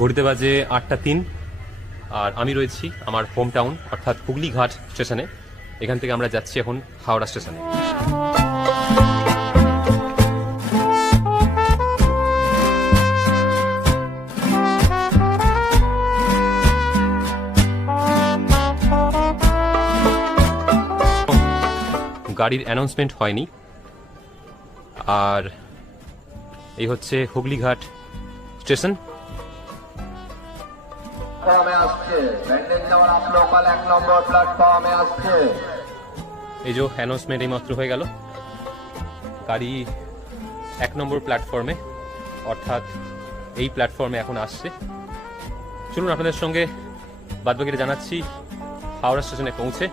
ঘড়িতে বাজে 8টা 3 আর আমি রয়েছি আমার হোম টাউন অর্থাৎ হুগলিঘাট স্টেশনে। এখান থেকে আমরা যাচ্ছি এখন হাওড়া স্টেশনে। গাড়ির অ্যানাউন্সমেন্ট হয়নি, আর এই হচ্ছে হুগলিঘাট স্টেশন। এই যে অ্যানাউন্সমেন্ট এই মাত্র হয়ে গেল, গাড়ি 1 নম্বর প্ল্যাটফর্মে অর্থাৎ এই প্ল্যাটফর্মে এখন আসছে। চলুন আপনাদের সঙ্গে বাদবাকিটা জানাচ্ছি হাওড়া স্টেশনে পৌঁছে।